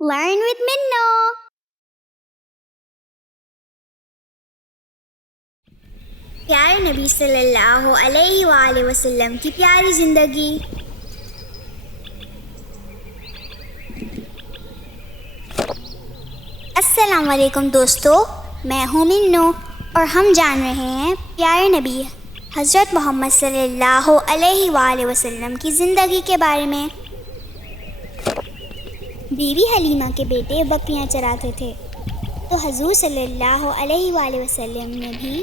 Learn with Minno. پیارے نبی صلی اللہ علیہ وآلہ وسلم کی پیاری زندگی۔ السلام علیکم دوستو، میں ہوں منو اور ہم جان رہے ہیں پیارے نبی حضرت محمد صلی اللہ علیہ وآلہ وسلم کی زندگی کے بارے میں۔ بی بی حلیمہ کے بیٹے بکریاں چراتے تھے تو حضور صلی اللہ علیہ وآلہ وسلم نے بھی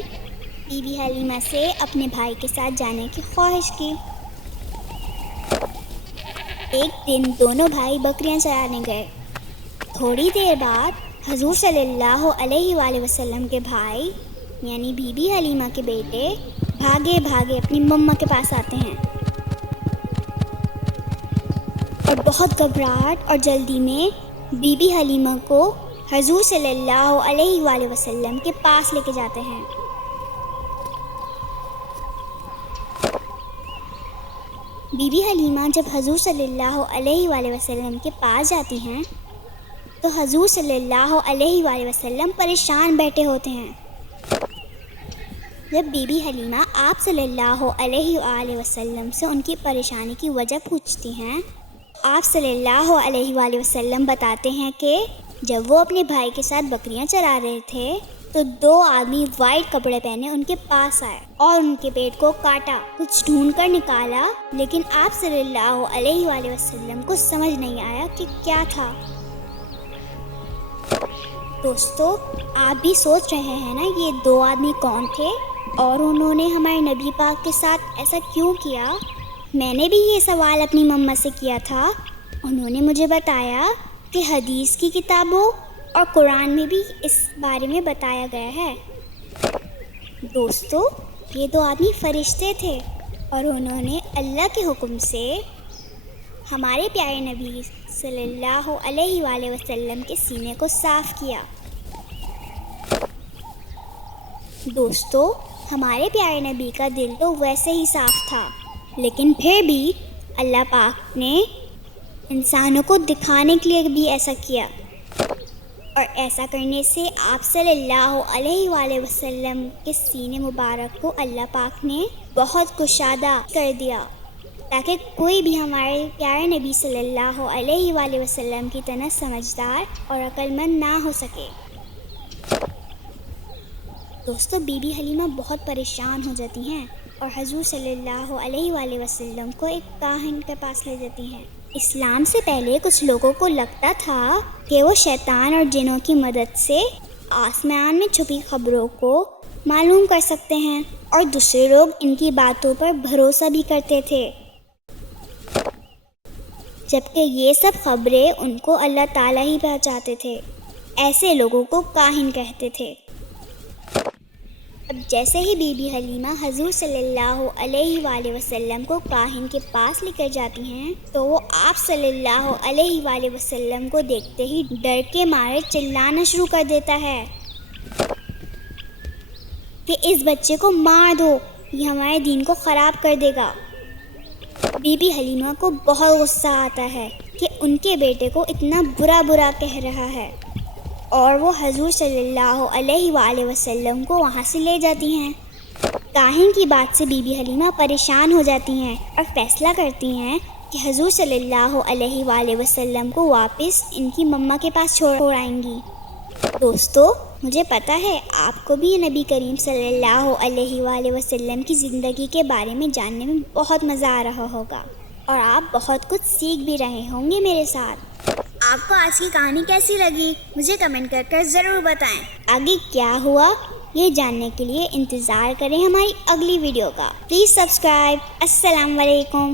بی بی حلیمہ سے اپنے بھائی کے ساتھ جانے کی خواہش کی۔ ایک دن دونوں بھائی بکریاں چرانے گئے۔ تھوڑی دیر بعد حضور صلی اللہ علیہ وآلہ وسلم کے بھائی یعنی بی بی حلیمہ کے بیٹے بھاگے بھاگے اپنی مما کے پاس آتے ہیں اور بہت گھبراہٹ اور جلدی میں بی بی حلیمہ کو حضور صلی اللہ علیہ وآلہ وسلم کے پاس لے کے جاتے ہیں۔ بی بی حلیمہ جب حضور صلی اللہ علیہ وآلہ وسلم کے پاس جاتی ہیں تو حضور صلی اللہ علیہ وآلہ وسلم پریشان بیٹھے ہوتے ہیں۔ جب بی بی حلیمہ آپ صلی اللہ علیہ وآلہ وسلم سے ان کی پریشانی کی وجہ پوچھتی ہیں، آپ صلی اللہ علیہ وآلہ وسلم بتاتے ہیں کہ جب وہ اپنے بھائی کے ساتھ بکریاں چرا رہے تھے تو دو آدمی وائٹ کپڑے پہنے ان کے پاس آئے اور ان کے پیٹ کو کاٹا، کچھ ڈھونڈ کر نکالا، لیکن آپ صلی اللہ علیہ وآلہ وسلم کو سمجھ نہیں آیا کہ کیا تھا۔ دوستو، آپ بھی سوچ رہے ہیں نا یہ دو آدمی کون تھے اور انہوں نے ہمارے نبی پاک کے ساتھ ایسا کیوں کیا؟ میں نے بھی یہ سوال اپنی مما سے کیا تھا۔ انہوں نے مجھے بتایا کہ حدیث کی کتابوں اور قرآن میں بھی اس بارے میں بتایا گیا ہے۔ دوستو، یہ دو آدمی فرشتے تھے اور انہوں نے اللہ کے حکم سے ہمارے پیارے نبی صلی اللہ علیہ وآلہ وسلم کے سینے کو صاف کیا۔ دوستو، ہمارے پیارے نبی کا دل تو ویسے ہی صاف تھا، لیکن پھر بھی اللہ پاک نے انسانوں کو دکھانے کے لیے بھی ایسا کیا، اور ایسا کرنے سے آپ صلی اللہ علیہ وآلہ وسلم کے سینے مبارک کو اللہ پاک نے بہت کشادہ کر دیا تاکہ کوئی بھی ہمارے پیارے نبی صلی اللہ علیہ وآلہ وسلم کی طرح سمجھدار اور عقل مند نہ ہو سکے۔ دوستو، بی بی حلیمہ بہت پریشان ہو جاتی ہیں اور حضور صلی اللہ علیہ وآلہ وسلم کو ایک کاہن کے پاس لے جاتی ہیں۔ اسلام سے پہلے کچھ لوگوں کو لگتا تھا کہ وہ شیطان اور جنوں کی مدد سے آسمان میں چھپی خبروں کو معلوم کر سکتے ہیں، اور دوسرے لوگ ان کی باتوں پر بھروسہ بھی کرتے تھے، جبکہ یہ سب خبریں ان کو اللہ تعالیٰ ہی پہنچاتے تھے۔ ایسے لوگوں کو کاہن کہتے تھے۔ اب جیسے ہی بی بی حلیمہ حضور صلی اللہ علیہ وآلہ وسلم کو کاہن کے پاس لے کر جاتی ہیں تو وہ آپ صلی اللہ علیہ وآلہ وسلم کو دیکھتے ہی ڈر کے مارے چلانا شروع کر دیتا ہے کہ اس بچے کو مار دو، یہ ہمارے دین کو خراب کر دے گا۔ بی بی حلیمہ کو بہت غصہ آتا ہے کہ ان کے بیٹے کو اتنا برا کہہ رہا ہے، اور وہ حضور صلی اللہ علیہ وآلہ وسلم کو وہاں سے لے جاتی ہیں۔ کاہن کی بات سے بی بی حلیمہ پریشان ہو جاتی ہیں اور فیصلہ کرتی ہیں کہ حضور صلی اللہ علیہ وآلہ وسلم کو واپس ان کی مما کے پاس چھوڑ آئیں گی۔ دوستو، مجھے پتہ ہے آپ کو بھی نبی کریم صلی اللہ علیہ وآلہ وسلم کی زندگی کے بارے میں جاننے میں بہت مزہ آ رہا ہوگا، اور آپ بہت کچھ سیکھ بھی رہے ہوں گے میرے ساتھ۔ آپ کو آج کی کہانی کیسی لگی مجھے کمنٹ کر ضرور بتائیں۔ آگے کیا ہوا یہ جاننے کے لیے انتظار کریں ہماری اگلی ویڈیو کا۔ Please subscribe. السلام علیکم۔